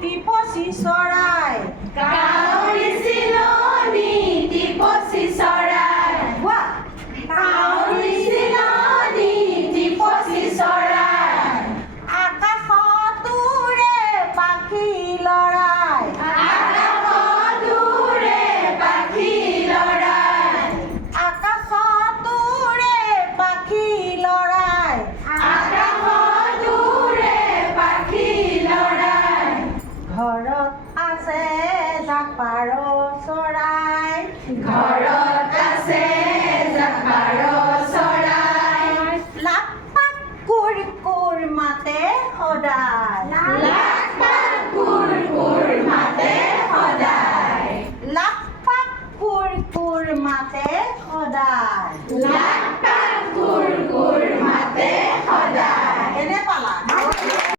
টিপচি চৰাই কাউৰী চিলনী টিপচি চৰাই কোৱা কাউৰী চিলনী টিপচি চৰাই আকাশত উৰে পাখি লৰাই আকাশত উৰে পাখি লৰাই আকাশত উৰে পাখি লৰাই আকাশত উৰে পাখি লৰাই ঘৰৰ